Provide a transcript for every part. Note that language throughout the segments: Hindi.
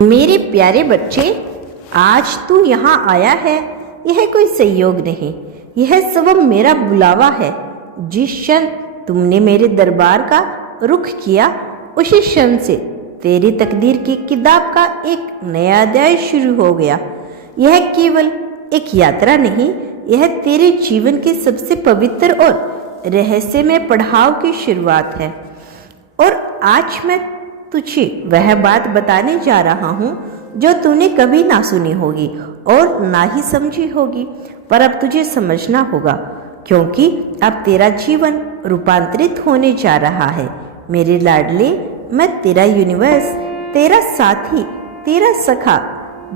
मेरे प्यारे बच्चे, आज तू यहाँ आया है, यह कोई संयोग नहीं, यह सब मेरा बुलावा है। जिस क्षण तुमने मेरे दरबार का रुख किया, उसी क्षण से तेरी तकदीर की किताब का एक नया अध्याय शुरू हो गया। यह केवल एक यात्रा नहीं, यह तेरे जीवन के सबसे पवित्र और रहस्यमय पड़ाव की शुरुआत है। और आज मैं तुझे वह बात बताने जा रहा हूँ जो तूने कभी ना सुनी होगी और ना ही समझी होगी, पर अब तुझे समझना होगा, क्योंकि अब तेरा जीवन रूपांतरित होने जा रहा है। मेरे लाडले, मैं तेरा यूनिवर्स, तेरा साथी, तेरा सखा।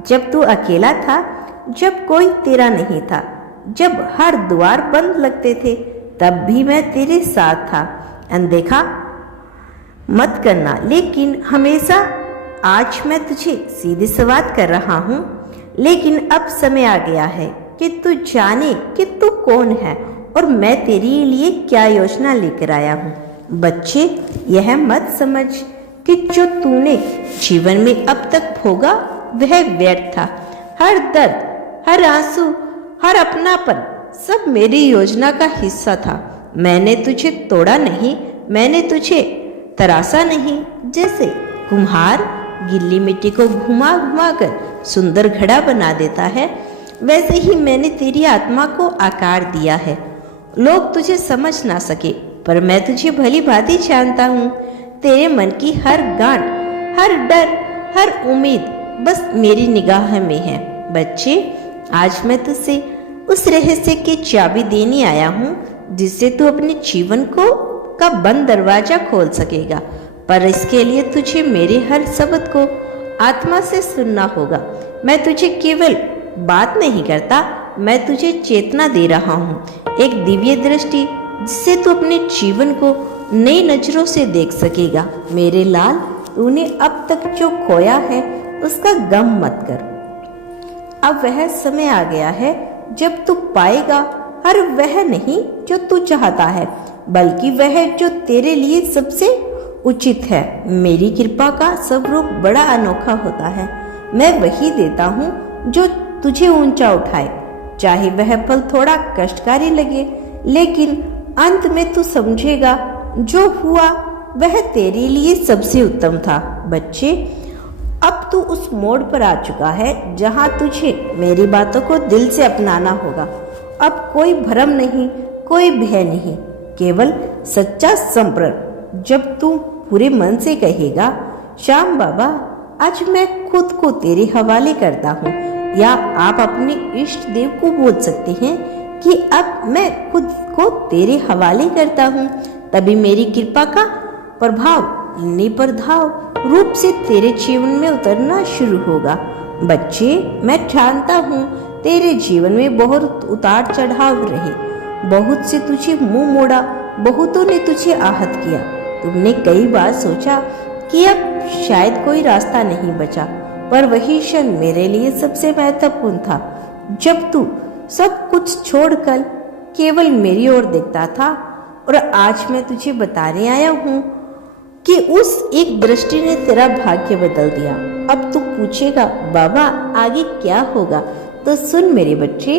जब तू अकेला था, जब कोई तेरा नहीं था, जब हर द्वार बंद लगते थे, तब भी मैं तेरे साथ था। अनदेखा मत करना, लेकिन हमेशा आज मैं तुझे सीधी सवाल कर रहा हूँ। लेकिन अब समय आ गया है कि तू जाने कि तू कौन है और मैं तेरे लिए क्या योजना लेकर आया हूँ। बच्चे, यह मत समझ कि जो तूने जीवन में अब तक भोगा वह व्यर्थ था। हर दर्द, हर आंसू, हर अपनापन सब मेरी योजना का हिस्सा था। मैंने तुझे तोड़ा नहीं, मैंने तुझे तराशा नहीं। जैसे कुम्हार गीली मिट्टी को घुमा घुमा कर सुंदर घड़ा बना देता है, वैसे ही मैंने तेरी आत्मा को आकार दिया है। लोग तुझे समझ ना सके, पर मैं तुझे भली भांति जानता हूँ। तेरे मन की हर गांठ, हर डर, हर उम्मीद बस मेरी निगाह में है। बच्चे, आज मैं तुझसे उस रहस्य की चाबी देने आया हूँ जिससे तू अपने जीवन का बंद दरवाजा खोल सकेगा। पर इसके लिए तुझे मेरे हर शब्द को आत्मा से सुनना होगा। मैं तुझे केवल बात नहीं करता, मैं तुझे चेतना दे रहा हूँ, एक दिव्य दृष्टि जिससे तू अपने जीवन को नई नजरों से देख सकेगा। मेरे लाल, तूने अब तक जो खोया है उसका गम मत कर। अब वह समय आ गया है जब तू पाएगा हर वह नहीं जो तू चाहता है, बल्कि वह जो तेरे लिए सबसे उचित है। मेरी कृपा का स्वरूप बड़ा अनोखा होता है। मैं वही देता हूँ जो तुझे ऊंचा उठाए, चाहे वह पल थोड़ा कष्टकारी लगे, लेकिन अंत में तू समझेगा जो हुआ वह तेरे लिए सबसे उत्तम था। बच्चे, अब तू उस मोड़ पर आ चुका है जहाँ तुझे मेरी बातों को दिल से अपनाना होगा। अब कोई भ्रम नहीं, कोई भय नहीं, केवल सच्चा संप्रण। जब तू पूरे मन से कहेगा, श्याम बाबा, आज मैं खुद को तेरे हवाले करता हूँ, या आप अपने इष्ट देव को बोल सकते हैं कि अब मैं खुद को तेरे हवाले करता हूँ, तभी मेरी कृपा का प्रभाव निप्रभाव रूप से तेरे जीवन में उतरना शुरू होगा। बच्चे, मैं जानता हूँ तेरे जीवन में बहुत उतार चढ़ाव रहे, बहुत से तुझे मुंह मोड़ा, बहुतों ने तुझे आहत किया। तुमने कई बार सोचा कि अब शायद कोई रास्ता नहीं बचा, पर वही क्षण मेरे लिए सबसे महत्वपूर्ण था, जब तू सब कुछ छोड़कर केवल मेरी ओर देखता था। और आज मैं तुझे बताने आया हूँ कि उस एक दृष्टि ने तेरा भाग्य बदल दिया। अब तू पूछेगा, बाबा आगे क्या होगा? तो सुन मेरे बच्चे,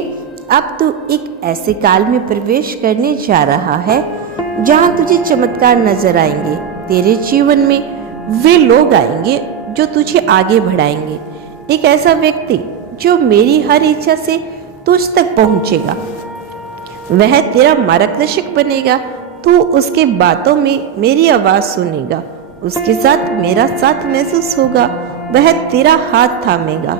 अब तू एक ऐसे काल में प्रवेश करने जा रहा है जहाँ तुझे चमत्कार नजर आएंगे। तेरे जीवन में वे लोग आएंगे जो तुझे आगे बढ़ाएंगे। एक ऐसा व्यक्ति जो मेरी हर इच्छा से तुझ तक पहुंचेगा, वह तेरा मार्गदर्शक बनेगा। तू उसके बातों में मेरी आवाज सुनेगा, उसके साथ मेरा साथ महसूस होगा, वह तेरा हाथ थामेगा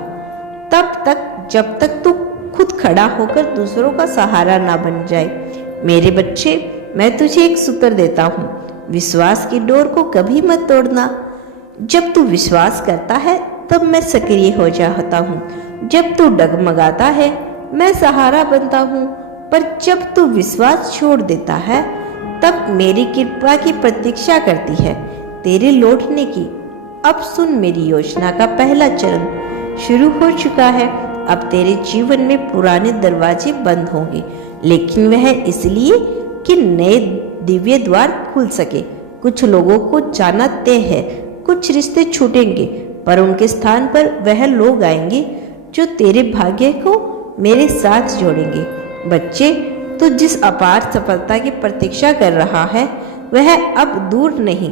तब तक जब तक तू खुद खड़ा होकर दूसरों का सहारा ना बन जाए। मेरे बच्चे, मैं तुझे एक सूत्र देता हूँ, विश्वास की डोर को कभी मत तोड़ना। जब तू विश्वास करता है तब मैं सक्रिय हो जाता हूँ, जब तू डगमगाता है मैं सहारा बनता हूँ, पर जब तू विश्वास छोड़ देता है तब मेरी कृपा की प्रतीक्षा करती है तेरे लौटने की। अब सुन, मेरी योजना का पहला चरण शुरू हो चुका है। अब तेरे जीवन में पुराने दरवाजे बंद होंगे, लेकिन वह इसलिए कि नए दिव्य द्वार खुल सके। कुछ लोगों को जाना तय है, कुछ रिश्ते छूटेंगे, पर उनके स्थान पर वह लोग आएंगे जो तेरे भाग्य को मेरे साथ जोड़ेंगे। बच्चे, तू जिस अपार सफलता की प्रतीक्षा कर रहा है वह अब दूर नहीं।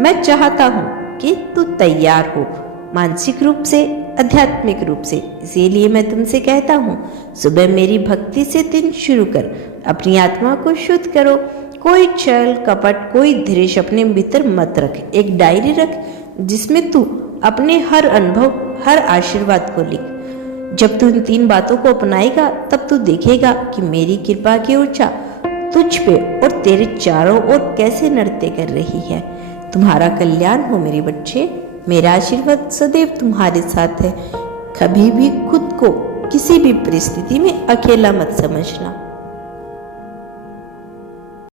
मैं चाहता हूँ कि तू तैयार हो, मानसिक रूप से, आध्यात्मिक रूप से। इसीलिए मैं तुमसे कहता हूँ, सुबह मेरी भक्ति से दिन शुरू कर, अपनी आत्मा को शुद्ध करो। कोई छल कपट, कोई धीरज अपने भीतर मत रख। एक डायरी रख जिसमें तू अपने हर अनुभव, हर आशीर्वाद को लिख। जब तू इन 3 बातों को अपनाएगा तब तू देखेगा कि मेरी कृपा की ऊर्जा तुझ पे और तेरे चारों ओर कैसे नृत्य कर रही है। तुम्हारा कल्याण हो मेरे बच्चे। मेरा आशीर्वाद सदैव तुम्हारे साथ है। कभी भी खुद को किसी भी परिस्थिति में अकेला मत समझना।